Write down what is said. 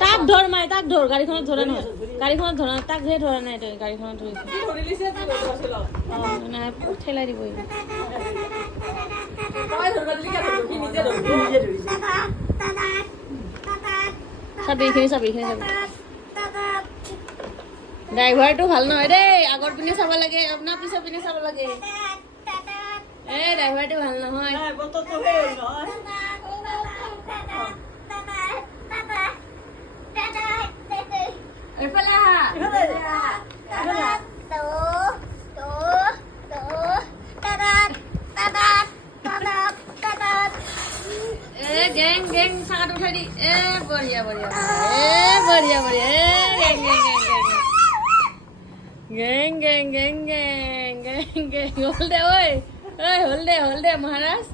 তাক ধৰ মাই তাক ধৰ গাড়ীখনত ধৰা নহয় গাড়ীখনত ধৰা তাক যে ধৰা নাই তই গাড়ীখনত ধৰিছে নাই ঠেলাই দিব চাবি এইখিনি ড্ৰাইভাৰটো ভাল নহয় দেই আগৰ পিনে চাব লাগে আপোনাৰ পিছৰ পিনে চাব লাগে ড্ৰাইভাৰটো ভাল নহয় এইফালে আহা গেং গেং চাকাত উঠাই দি বঢ়িয়া বঢ়িয়া বঢ়িয়া বঢ়িয়া গেং গেং গেং গেং গেং গেং গেং গেং হল দে ঐ হল দে মহাৰাজ